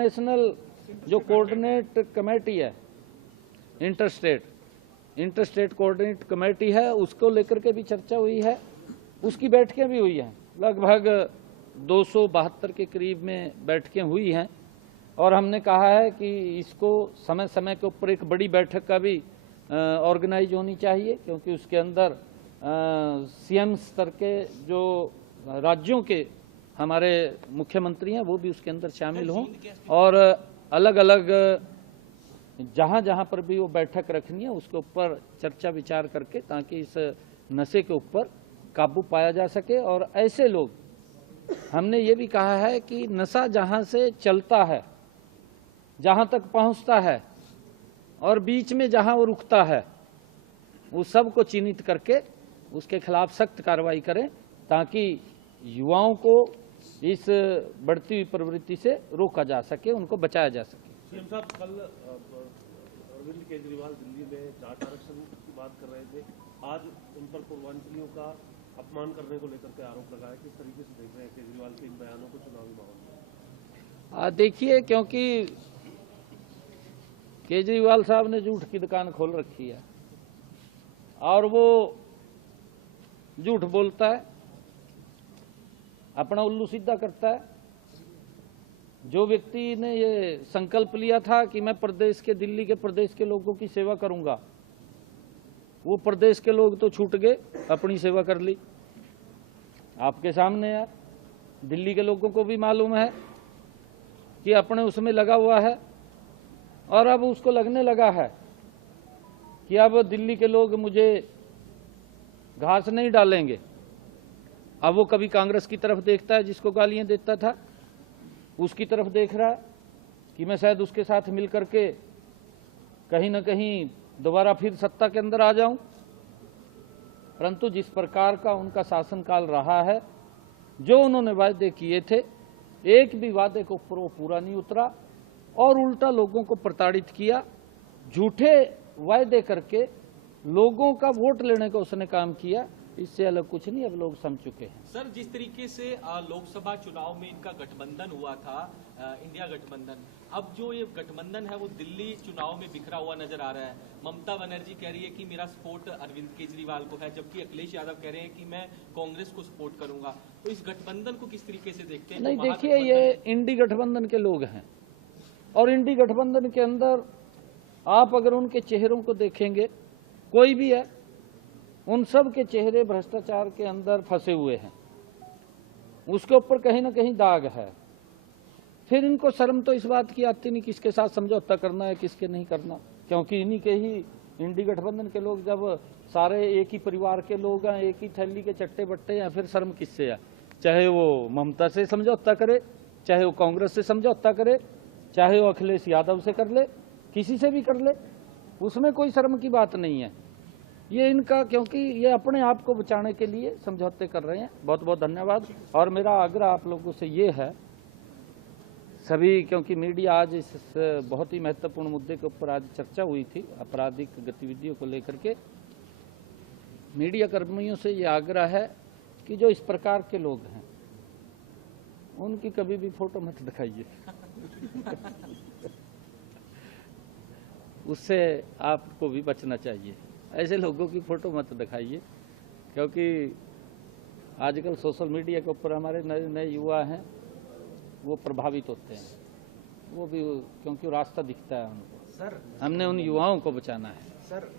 International जो coordinate committee है, interstate coordinate committee है, उसको लेकर के भी चर्चा हुई है। उसकी बैठकें भी हुई हैं, लगभग 272 के करीब में बैठकें हुई हैं। और हमने कहा है कि इसको समय समय के ऊपर एक बड़ी बैठक का भी ऑर्गेनाइज होनी चाहिए, क्योंकि उसके अंदर सीएम स्तर के जो राज्यों के हमारे मुख्यमंत्री हैं वो भी उसके अंदर शामिल हों, और अलग अलग जहाँ जहाँ पर भी वो बैठक रखनी है उसके ऊपर चर्चा विचार करके, ताकि इस नशे के ऊपर काबू पाया जा सके। और ऐसे लोग, हमने ये भी कहा है कि नशा जहाँ से चलता है, जहाँ तक पहुँचता है और बीच में जहाँ वो रुकता है, उस सब को चिन्हित करके उसके खिलाफ सख्त कार्रवाई करें, ताकि युवाओं को इस बढ़ती हुई प्रवृत्ति से रोका जा सके, उनको बचाया जा सके। सीएम साहब, कल अरविंद केजरीवाल दिल्ली में जाट आरक्षण की बात कर रहे थे, आज उन पर पूर्वांचलियों का अपमान करने को लेकर के आरोप लगाया। किस तरीके से देख रहे हैं केजरीवाल के इन बयानों को चुनावी माहौल में? देखिए, क्योंकि केजरीवाल साहब ने झूठ की दुकान खोल रखी है और वो झूठ बोलता है, अपना उल्लू सीधा करता है। जो व्यक्ति ने ये संकल्प लिया था कि मैं प्रदेश के, दिल्ली के प्रदेश के लोगों की सेवा करूंगा, वो प्रदेश के लोग तो छूट गए, अपनी सेवा कर ली। आपके सामने यार, दिल्ली के लोगों को भी मालूम है कि अपने उसमें लगा हुआ है, और अब उसको लगने लगा है कि अब दिल्ली के लोग मुझे घास नहीं डालेंगे। अब वो कभी कांग्रेस की तरफ देखता है, जिसको गालियां देता था, उसकी तरफ देख रहा है कि मैं शायद उसके साथ मिलकर के कहीं ना कहीं दोबारा फिर सत्ता के अंदर आ जाऊं। परंतु जिस प्रकार का उनका शासनकाल रहा है, जो उन्होंने वायदे किए थे, एक भी वादे के ऊपर वो पूरा नहीं उतरा और उल्टा लोगों को प्रताड़ित किया। झूठे वायदे करके लोगों का वोट लेने का उसने काम किया, इससे अलग कुछ नहीं। अब लोग समझ चुके हैं। सर, जिस तरीके से लोकसभा चुनाव में इनका गठबंधन हुआ था, इंडिया गठबंधन, अब जो ये गठबंधन है वो दिल्ली चुनाव में बिखरा हुआ नजर आ रहा है। ममता बनर्जी कह रही है कि मेरा सपोर्ट अरविंद केजरीवाल को है, जबकि अखिलेश यादव कह रहे हैं कि मैं कांग्रेस को सपोर्ट करूंगा। तो इस गठबंधन को किस तरीके से देखते हैं? नहीं, देखिए, ये इंडी गठबंधन के लोग हैं, और इंडी गठबंधन के अंदर आप अगर उनके चेहरों को देखेंगे, कोई भी है, उन सब के चेहरे भ्रष्टाचार के अंदर फंसे हुए हैं, उसके ऊपर कहीं ना कहीं दाग है। फिर इनको शर्म तो इस बात की आती नहीं किसके साथ समझौता करना है, किसके नहीं करना, क्योंकि इन्हीं के ही इंडी गठबंधन के लोग जब सारे एक ही परिवार के लोग हैं, एक ही थैली के चट्टे बट्टे हैं, फिर शर्म किससे है? चाहे वो ममता से समझौता करे, चाहे वो कांग्रेस से समझौता करे, चाहे वो अखिलेश यादव से कर ले, किसी से भी कर ले, उसमें कोई शर्म की बात नहीं है। ये इनका, क्योंकि ये अपने आप को बचाने के लिए समझौते कर रहे हैं। बहुत बहुत धन्यवाद। और मेरा आग्रह आप लोगों से ये है, सभी, क्योंकि मीडिया आज इस बहुत ही महत्वपूर्ण मुद्दे के ऊपर आज चर्चा हुई थी, आपराधिक गतिविधियों को लेकर के, मीडिया कर्मियों से ये आग्रह है कि जो इस प्रकार के लोग हैं उनकी कभी भी फोटो मत दिखाइए। उससे आपको भी बचना चाहिए, ऐसे लोगों की फोटो मत दिखाइए, क्योंकि आजकल सोशल मीडिया के ऊपर हमारे नए नए युवा हैं, वो प्रभावित होते हैं, वो भी, क्योंकि रास्ता दिखता है उनको। सर, हमने उन युवाओं को बचाना है। सर,